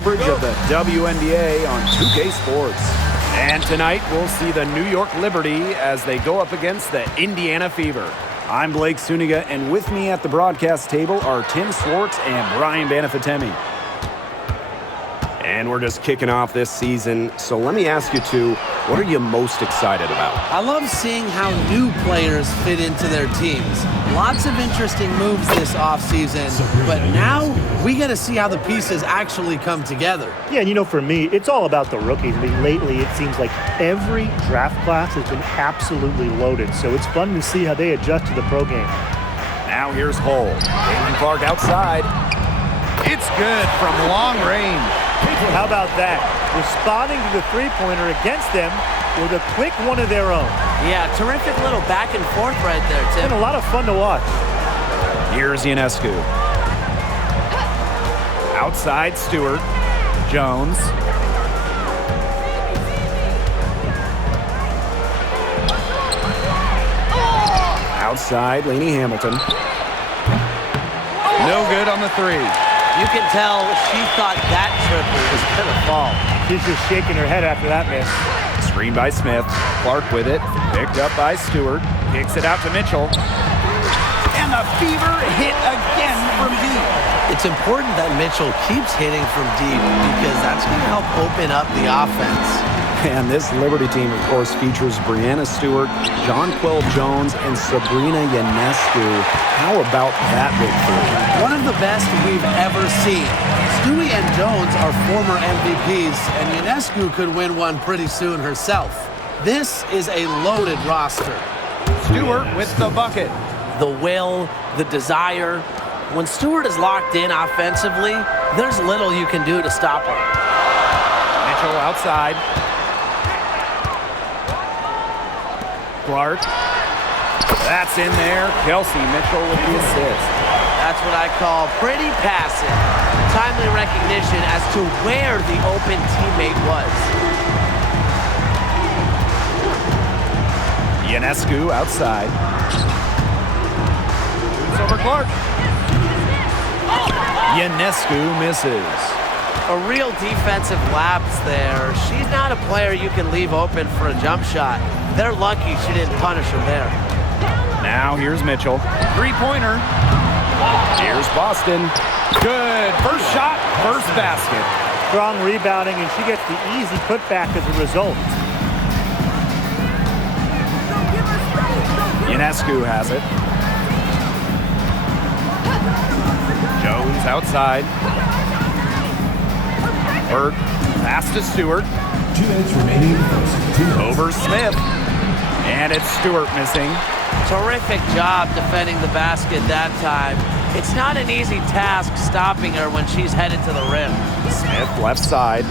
Coverage of the WNBA on 2K Sports. And tonight we'll see the New York Liberty as they go up against the Indiana Fever. I'm Blake Suniga, and with me at the broadcast table are Tim Swartz and Brian Banafitemi. And we're just kicking off this season, so let me ask you two, what are you most excited about? I love seeing how new players fit into their teams. Lots of interesting moves this offseason, but now we got to see how the pieces actually come together. Yeah, and you know, for me, it's all about the rookies. I mean, lately it seems like every draft class has been absolutely loaded, so it's fun to see how they adjust to the pro game. Now here's Hull. Caitlin Clark outside. It's good from long range. How about that? Responding to the three-pointer against them with a quick one of their own. Yeah, terrific little back and forth right there, Tim. And a lot of fun to watch. Here's Ionescu. Outside Stewart. Jones. Outside Lainey Hamilton. No good on the three. You can tell she thought that triple was going to fall. She's just shaking her head after that miss. Screen by Smith. Clark with it. Picked up by Stewart. Kicks it out to Mitchell. And the Fever hit again from deep. It's important that Mitchell keeps hitting from deep because that's going to help open up the offense. And this Liberty team, of course, features Brianna Stewart, Jonquel Jones, and Sabrina Ionescu. How about that big three? One of the best we've ever seen. Stewie and Jones are former MVPs, and Ionescu could win one pretty soon herself. This is a loaded roster. Stewart with the bucket. The will, the desire. When Stewart is locked in offensively, there's little you can do to stop her. Mitchell outside. Clark. That's in there. Kelsey Mitchell with the assist. That's what I call pretty passive. Timely recognition as to where the open teammate was. Ionescu outside. Shoots over Clark. Ionescu misses. A real defensive lapse there. She's not a player you can leave open for a jump shot. They're lucky she didn't punish him there. Now here's Mitchell. Three-pointer. Here's Boston. Good. First shot, first basket. Strong rebounding, and she gets the easy putback as a result. Ionescu has it. Jones outside. Burt, pass to Stewart. 2 minutes remaining. Over Smith. And it's Stewart missing. Terrific job defending the basket that time. It's not an easy task stopping her when she's headed to the rim. Smith left side.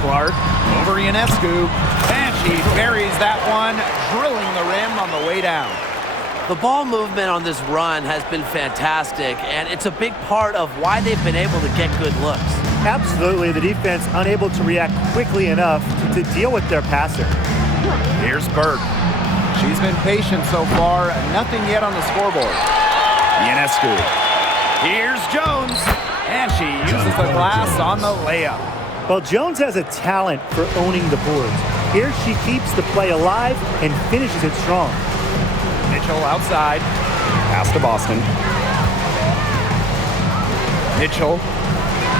Clark over Ionescu. And she buries that one, drilling the rim on the way down. The ball movement on this run has been fantastic, and it's a big part of why they've been able to get good looks. Absolutely, the defense unable to react quickly enough to deal with their passer. Here's Burt. She's been patient so far, nothing yet on the scoreboard. Ionescu. Here's Jones, and she uses the glass on the layup. Well, Jones has a talent for owning the boards. Here she keeps the play alive and finishes it strong. Mitchell outside. Pass to Boston. Mitchell.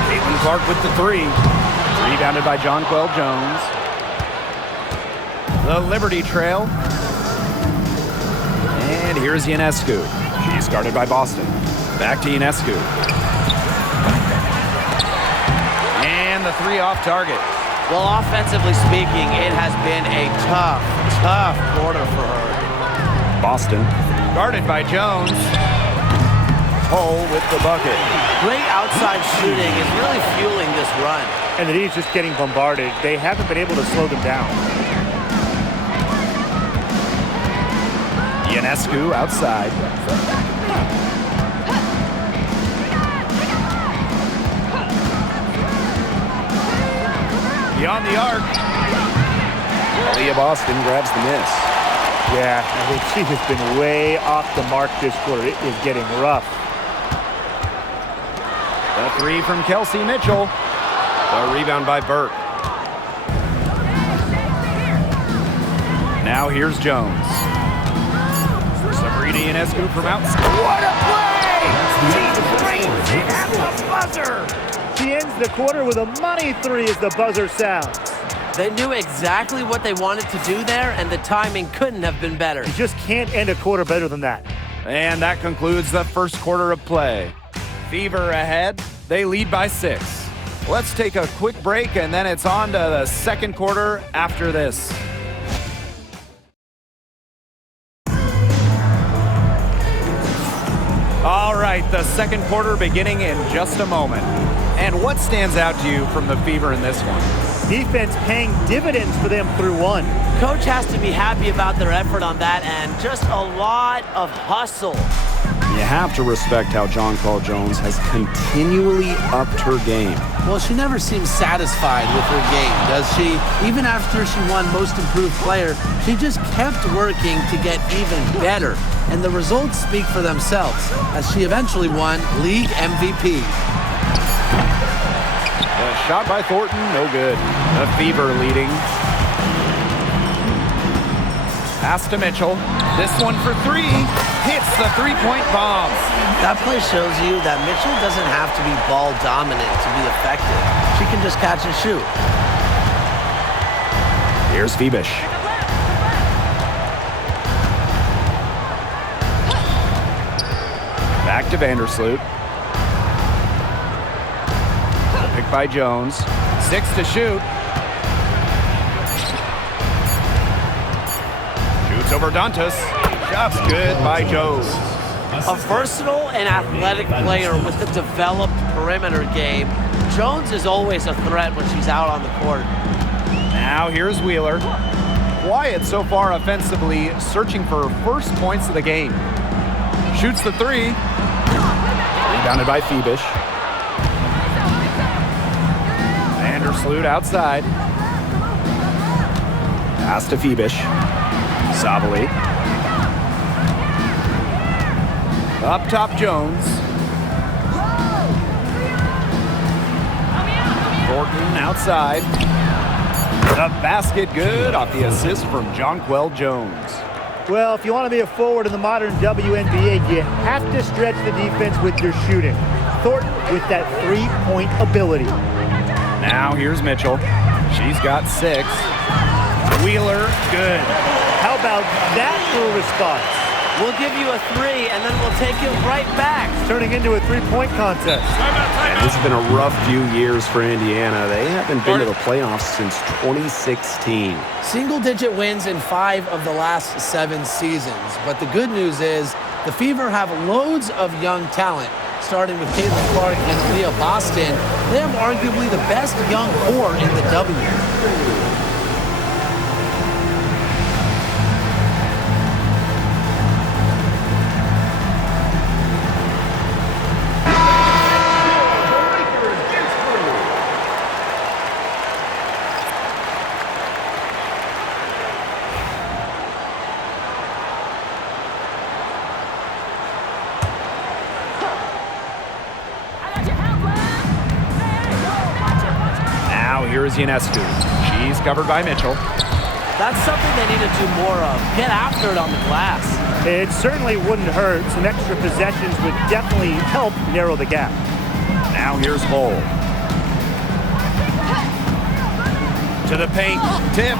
Caitlin Clark with the three. Rebounded by Jonquel Jones. The Liberty trail. And here's Ionescu. She's guarded by Boston. Back to Ionescu. And the three off target. Well, offensively speaking, it has been a tough quarter for her. Boston, guarded by Jones. Hull with the bucket. Great outside shooting is really fueling this run. And the D's just getting bombarded. They haven't been able to slow them down. Ionescu outside. Beyond the arc. Aaliyah Boston grabs the miss. Yeah, I think she has been way off the mark this quarter. It is getting rough. The three from Kelsey Mitchell. The rebound by Burke. Now here's Jones. For Sabrina Ionescu from outside. What a play! She straights it at the buzzer! She ends the quarter with a money three as the buzzer sounds. They knew exactly what they wanted to do there, and the timing couldn't have been better. You just can't end a quarter better than that. And that concludes the first quarter of play. Fever ahead. They lead by 6. Let's take a quick break, and then it's on to the second quarter after this. All right, the second quarter beginning in just a moment. And what stands out to you from the Fever in this one? Defense paying dividends for them through one. Coach has to be happy about their effort on that end. Just a lot of hustle. You have to respect how Jonquel Jones has continually upped her game. Well, she never seems satisfied with her game, does she? Even after she won Most Improved Player, she just kept working to get even better. And the results speak for themselves, as she eventually won League MVP. The shot by Thornton, no good. The Fever leading. Pass to Mitchell. This one for 3. Hits the three-point bomb. That play shows you that Mitchell doesn't have to be ball dominant to be effective. She can just catch and shoot. Here's Phoebish. Back to Vandersloot. Picked by Jones. 6 to shoot. Shoots over Dantas. Shot's good by Jones. A versatile and athletic player with a developed perimeter game. Jones is always a threat when she's out on the court. Now here's Wheeler. Quiet so far offensively, searching for her first points of the game. Shoots the 3. Rebounded by Phoebish. Vandersloot outside. Pass to Phoebish. Sabali. Up top, Jones. Thornton outside. The basket good off the assist from Jonquel Jones. Well, if you want to be a forward in the modern WNBA, you have to stretch the defense with your shooting. Thornton with that three-point ability. Now here's Mitchell. She's got 6. Wheeler, good. How about that for a response? We'll give you a 3, and then we'll take it right back. Turning into a three-point contest. And this has been a rough few years for Indiana. They haven't been to the playoffs since 2016. Single-digit wins in 5 of the last 7 seasons. But the good news is the Fever have loads of young talent. Starting with Caitlin Clark and Leah Boston, they have arguably the best young core in the W. Here's Ionescu. She's covered by Mitchell. That's something they need to do more of. Get after it on the glass. It certainly wouldn't hurt. Some extra possessions would definitely help narrow the gap. Now here's Hull. To the paint. Tipped.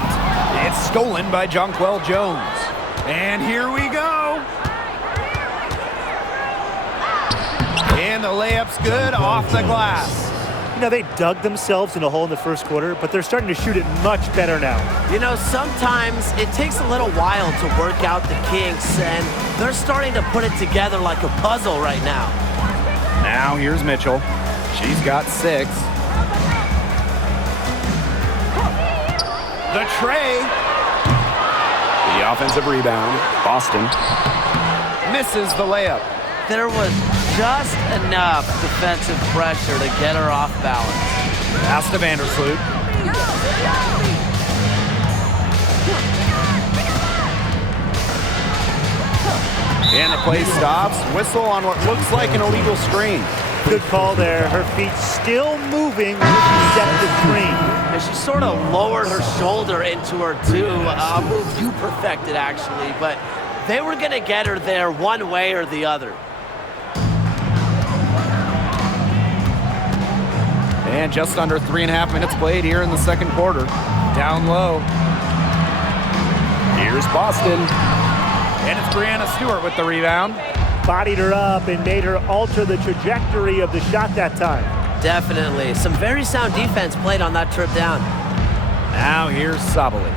It's stolen by Jonquel Jones. And here we go. And the layup's good off the glass. You know, they dug themselves in a hole in the first quarter, but they're starting to shoot it much better now. You know, sometimes it takes a little while to work out the kinks, and they're starting to put it together like a puzzle right now. Now here's Mitchell. She's got 6. The tray. The offensive rebound. Boston misses the layup. There was just enough defensive pressure to get her off balance. Pass to Vandersloot. And the play stops. Whistle on what looks like an illegal screen. Good call there. Her feet still moving with the deceptive green. And she sort of lowered her shoulder into her too. A move you perfected, actually. But they were going to get her there one way or the other. And just under 3.5 minutes played here in the second quarter. Down low. Here's Boston. And it's Brianna Stewart with the rebound. Bodied her up and made her alter the trajectory of the shot that time. Definitely. Some very sound defense played on that trip down. Now here's Sabali.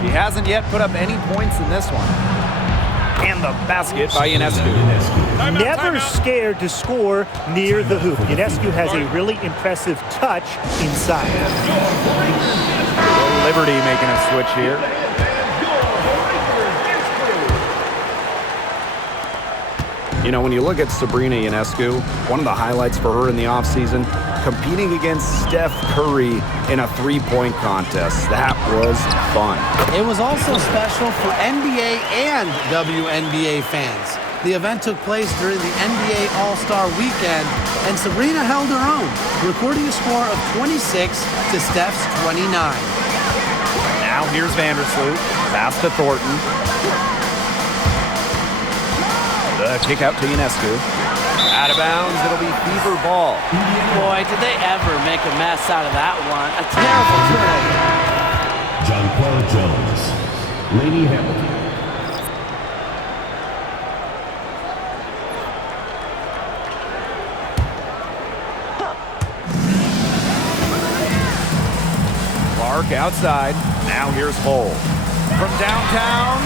She hasn't yet put up any points in this one. And the basket by Ionescu. Never scared to score near the hoop. Ionescu has a really impressive touch inside. Liberty making a switch here. You know, when you look at Sabrina Ionescu, one of the highlights for her in the offseason, competing against Steph Curry in a three-point contest. That was fun. It was also special for NBA and WNBA fans. The event took place during the NBA All-Star Weekend, and Sabrina held her own, recording a score of 26 to Steph's 29. Now here's Vandersloot. Pass to Thornton. The kick out to Ionescu. Out of bounds, it'll be Fever ball. Boy, did they ever make a mess out of that one. A terrible turnover. John Paul Jones, Laney Hamilton. Clark outside. Now here's Hull. From downtown,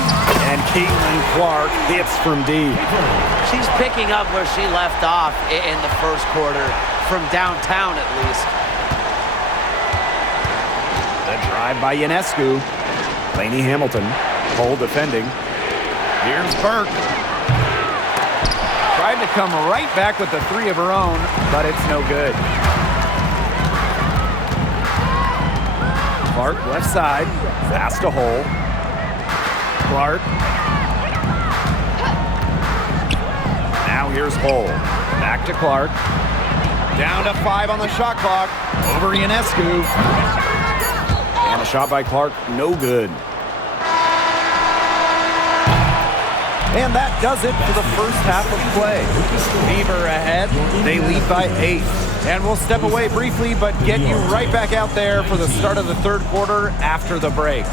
and Caitlin Clark hits from deep. She's picking up where she left off in the first quarter, from downtown at least. The drive by Ionescu. Laney Hamilton, Hull defending. Here's Burke. Tried to come right back with the three of her own, but it's no good. Clark left side, fast to Hull. Clark. Now here's Hull. Back to Clark. Down to 5 on the shot clock. Over Ionescu. And a shot by Clark, no good. And that does it for the first half of play. Fever ahead. They lead by 8. And we'll step away briefly, but get you right back out there for the start of the third quarter after the break.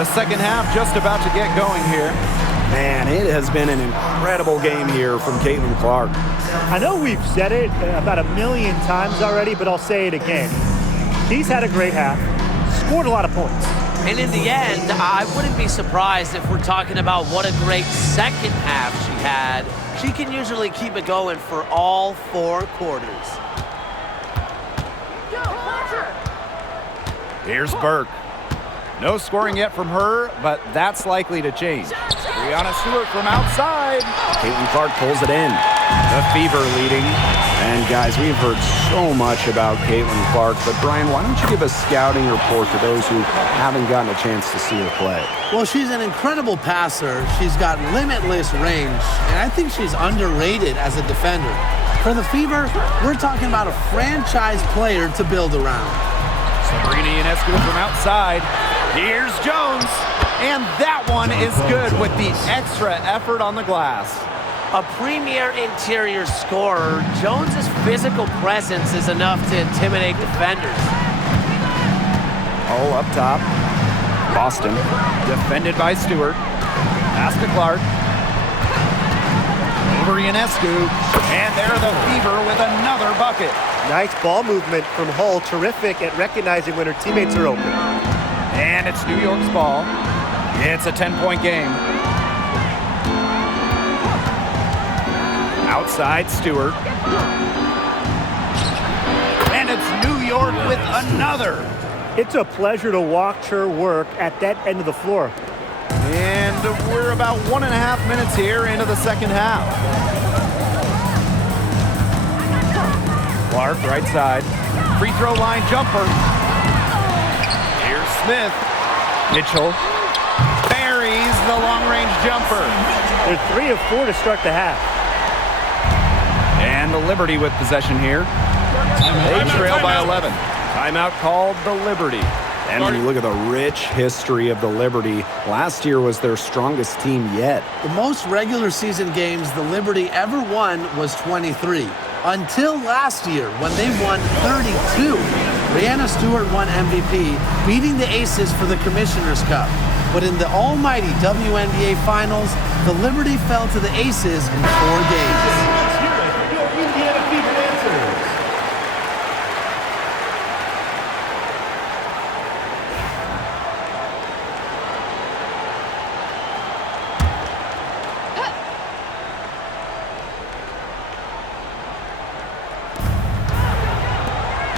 The second half just about to get going here. Man, it has been an incredible game here from Caitlin Clark. I know we've said it about a million times already, but I'll say it again. She's had a great half, scored a lot of points. And in the end, I wouldn't be surprised if we're talking about what a great second half she had. She can usually keep it going for all 4 quarters. Here's Burke. No scoring yet from her, but that's likely to change. Brianna Stewart from outside. Caitlin Clark pulls it in. The Fever leading. And guys, we've heard so much about Caitlin Clark, but Brian, why don't you give a scouting report to those who haven't gotten a chance to see her play? Well, she's an incredible passer. She's got limitless range, and I think she's underrated as a defender. For the Fever, we're talking about a franchise player to build around. Sabrina Ionescu from outside. Here's Jones. And that one is good with the extra effort on the glass. A premier interior scorer, Jones's physical presence is enough to intimidate defenders. Oh, up top. Boston, defended by Stewart. Pass to Clark. Over Ionescu. And there the Fever with another bucket. Nice ball movement from Hull. Terrific at recognizing when her teammates are open. And it's New York's ball. It's a 10-point game. Outside Stewart. And it's New York with another. It's a pleasure to watch her work at that end of the floor. And we're about 1.5 minutes here into the second half. Clark, right side. Free throw line jumper. Here's Smith. Mitchell buries the long-range jumper. They're 3 of 4 to start the half. And the Liberty with possession here. They trail by 11. Timeout called the Liberty. And when you look at the rich history of the Liberty, last year was their strongest team yet. The most regular season games the Liberty ever won was 23. Until last year, when they won 32. Brianna Stewart won MVP, beating the Aces for the Commissioner's Cup. But in the almighty WNBA Finals, the Liberty fell to the Aces in 4 games.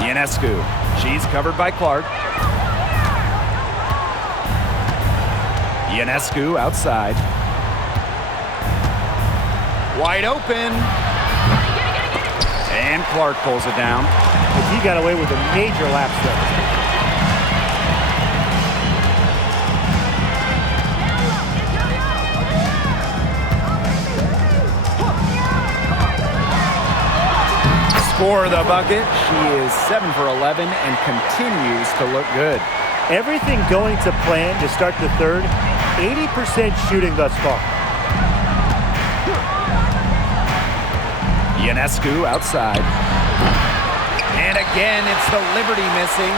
Ionescu. She's covered by Clark. Ionescu outside. Wide open. And Clark pulls it down. But he got away with a major lapse there. For the bucket, she is 7 for 11 and continues to look good. Everything going to plan to start the third. 80% shooting thus far. Ionescu outside. And again, it's the Liberty missing.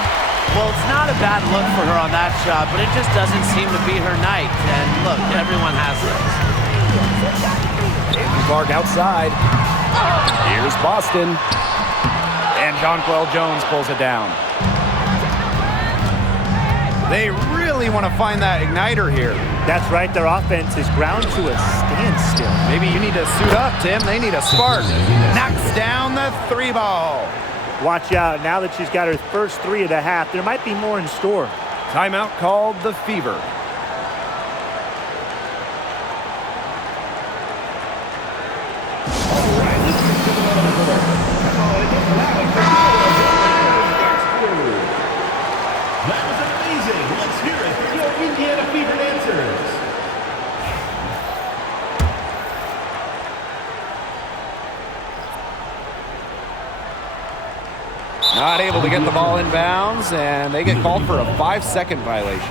Well, it's not a bad look for her on that shot, but it just doesn't seem to be her night. And look, everyone has those. Caitlin Clark outside. Here's Boston. And Jonquel Jones pulls it down. They really want to find that igniter here. That's right. Their offense is ground to a standstill. Maybe you need to suit up, Tim. They need a spark. Knocks down the 3 ball. Watch out. Now that she's got her first 3 of the half, there might be more in store. Timeout called the Fever. Not able to get the ball in bounds, and they get called for a 5-second violation.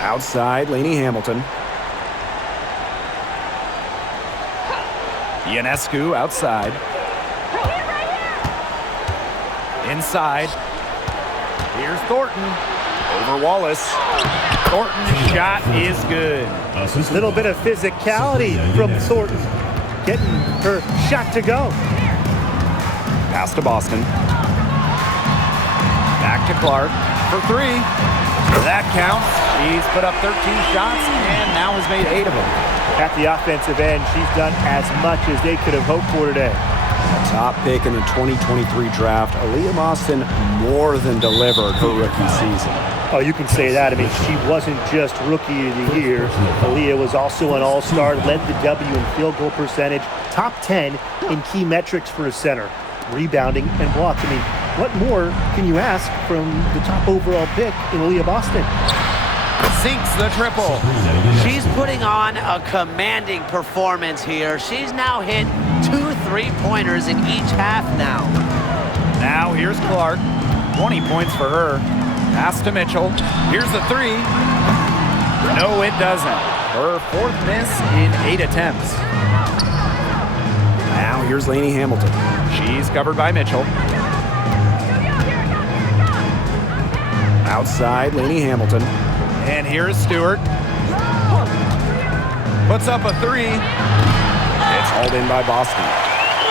Outside, Lainey Hamilton. Ionescu outside. Inside. Here's Thornton. Over Wallace. Thornton's shot is good. A little bit of physicality from Thornton. Getting her shot to go. Pass to Boston. Back to Clark for 3. That counts. She's put up 13 shots and now has made 8 of them. At the offensive end, she's done as much as they could have hoped for today. Top pick in the 2023 draft, Aaliyah Boston more than delivered her rookie season. Oh, you can say that. I mean, she wasn't just Rookie of the Year. Aaliyah was also an All-Star, led the W in field goal percentage, top 10 in key metrics for a center, rebounding and blocks. I mean, what more can you ask from the top overall pick in Aaliyah Boston? Sinks the triple. She's putting on a commanding performance here. She's now hit 2 3-pointers in each half now. Now here's Clark. 20 points for her. Pass to Mitchell. Here's the three. No, it doesn't. Her fourth miss in 8 attempts. Now here's Lainey Hamilton. She's covered by Mitchell. Outside, Lainey Hamilton. And here's Stewart. Puts up a three. It's hauled in by Boston.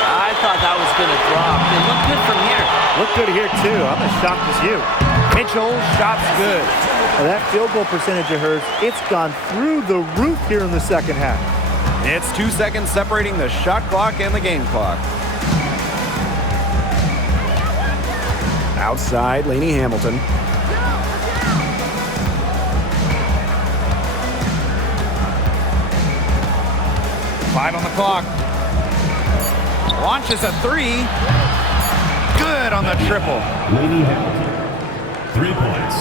I thought that was going to drop. It looked good from here. Looked good here, too. I'm as shocked as you. Mitchell, shot's good. Well, that field goal percentage of hers, it's gone through the roof here in the second half. It's 2 seconds separating the shot clock and the game clock. Outside, Lainey Hamilton. Five on the clock. Launches a three. Good on the triple. Lainey Hamilton. 3 points.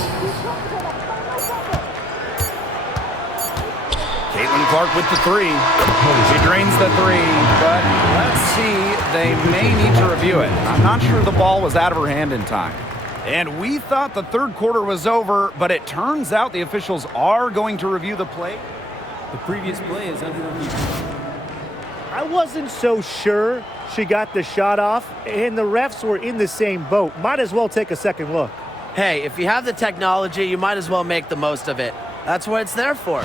Caitlin Clark with the three. She drains the three, but let's see. They may need to review it. I'm not sure the ball was out of her hand in time. And we thought the third quarter was over, but it turns out the officials are going to review the play. The previous play is under review. I wasn't so sure she got the shot off, and the refs were in the same boat. Might as well take a second look. Hey, if you have the technology, you might as well make the most of it. That's what it's there for.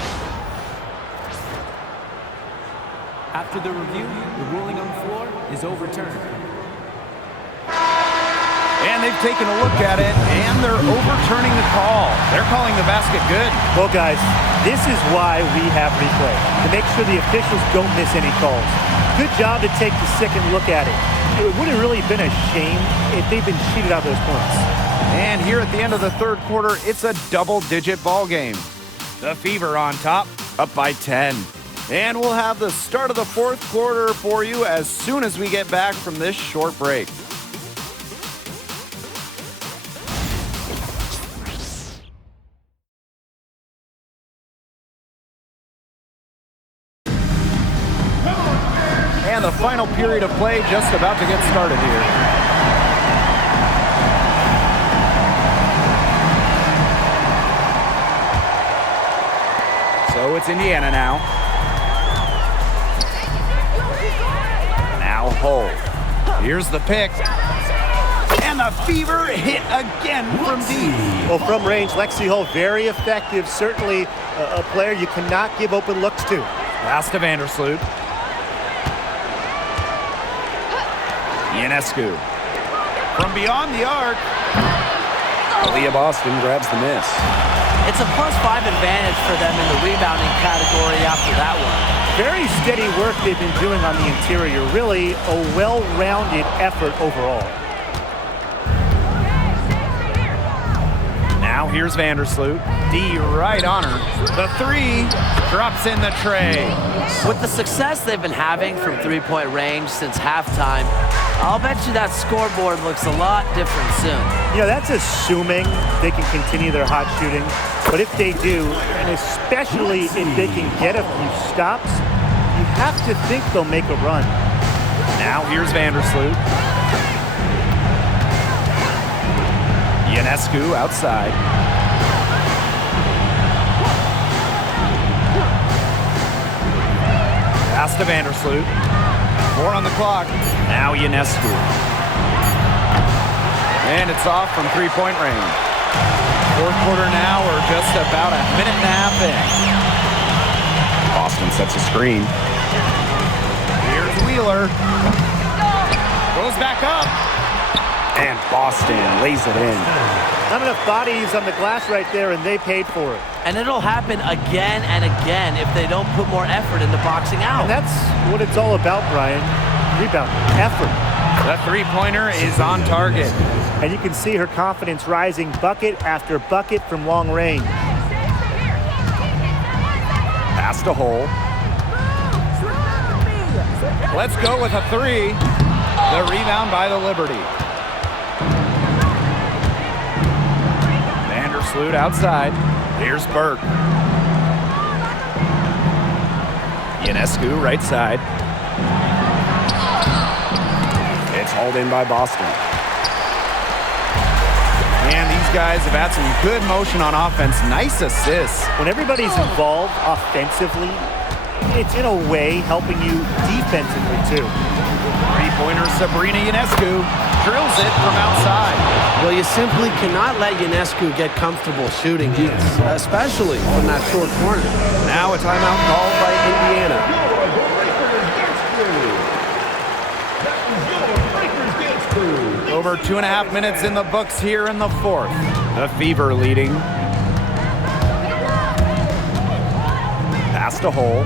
After the review, the ruling on the floor is overturned. And they've taken a look at it, and they're overturning the call. They're calling the basket good. Well, guys, this is why we have replay, to make sure the officials don't miss any calls. Good job to take the second look at it. It would have really been a shame if they'd been cheated out of those points. And here at the end of the third quarter, it's a double-digit ball game. The Fever on top, up by 10. And we'll have the start of the fourth quarter for you as soon as we get back from this short break. And the final period of play just about to get started here. So it's Indiana now. Now Hull. Here's the pick. And the Fever hit again from deep. Well, from range, Lexi Hull, very effective. Certainly a player you cannot give open looks to. Pass to Vandersloot. Ionescu. From beyond the arc. Aaliyah Boston grabs the miss. It's a +5 advantage for them in the rebounding category after that one. Very steady work they've been doing on the interior. Really a well-rounded effort overall. Now here's Vandersloot. D right on her. The three drops in the tray. With the success they've been having from three-point range since halftime, I'll bet you that scoreboard looks a lot different soon. You know, that's assuming they can continue their hot shooting. But if they do, and especially if they can get a few stops, you have to think they'll make a run. Now here's Vandersloot. Ionescu outside. Pass to Vandersloot. 4 on the clock. Now Ionescu. And it's off from three-point range. Fourth quarter now, we're just about a minute and a half in. Boston sets a screen. Here's Wheeler. Goes back up. And Boston lays it in. Not enough bodies on the glass right there, and they paid for it. And it'll happen again and again if they don't put more effort into boxing out. And that's what it's all about, Brian. Rebound, effort. The three-pointer is on target. And you can see her confidence rising bucket after bucket from long range. Pass to Hull. Let's go with a three. The rebound by the Liberty. Vandersloot outside. Here's Burke. Ionescu right side. Hauled in by Boston. And these guys have had some good motion on offense. Nice assists. When everybody's involved offensively, it's in a way helping you defensively too. Three-pointer Sabrina Ionescu drills it from outside. Well, you simply cannot let Ionescu get comfortable shooting it, especially from that short corner. Now a timeout called by Indiana. Over 2.5 minutes in the books here in the fourth. The Fever leading. Pass to Hole.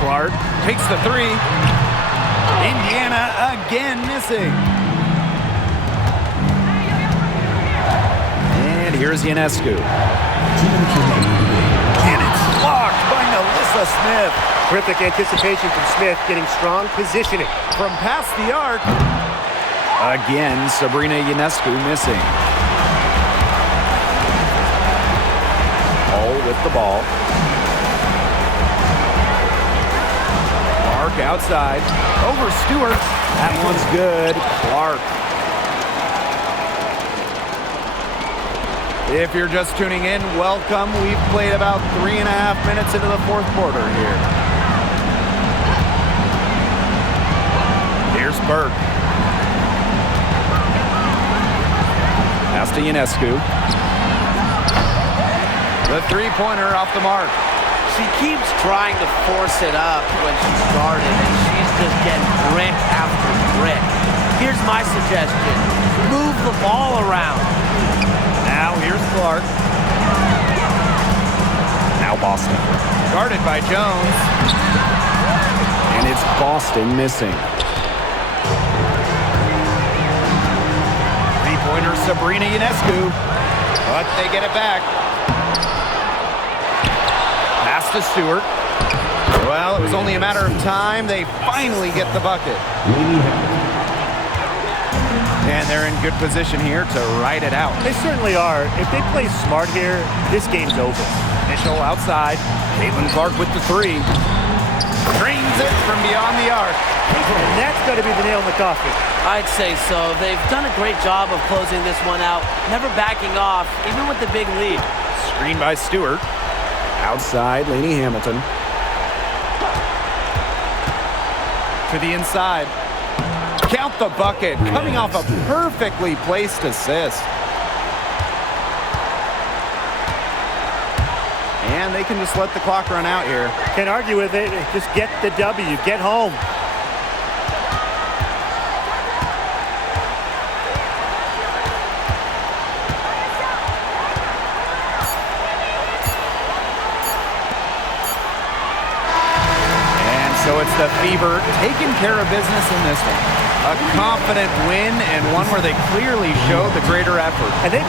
Clark takes the three. Indiana again missing. And here's Ionescu. And it's blocked by Melissa Smith. Terrific anticipation from Smith, getting strong positioning. From past the arc. Again, Sabrina Ionescu missing. Hall with the ball. Clark outside. Over Stewart. That one's good. Clark. If you're just tuning in, welcome. We've played about 3.5 minutes into the fourth quarter here. Here's Burke. Pass to Ionescu. The three-pointer off the mark. She keeps trying to force it up when she started, and she's just getting brick after brick. Here's my suggestion. Move the ball around. Now here's Clark. Now Boston. Guarded by Jones. And it's Boston missing. Three-pointer Sabrina Ionescu. But they get it back. Pass to Stewart. Well, it was only a matter of time. They finally get the bucket. And they're in good position here to ride it out. They certainly are. If they play smart here, this game's over. Mitchell outside. Caitlin Clark with the three. Drains it from beyond the arc. And that's got to be the nail in the coffin. I'd say so. They've done a great job of closing this one out, never backing off, even with the big lead. Screen by Stewart. Outside, Lainey Hamilton. To the inside. Count the bucket, coming off a perfectly placed assist. And they can just let the clock run out here. Can't argue with it. Just get the W. Get home. So it's the Fever taking care of business in this one. A confident win and one where they clearly showed the greater effort. And they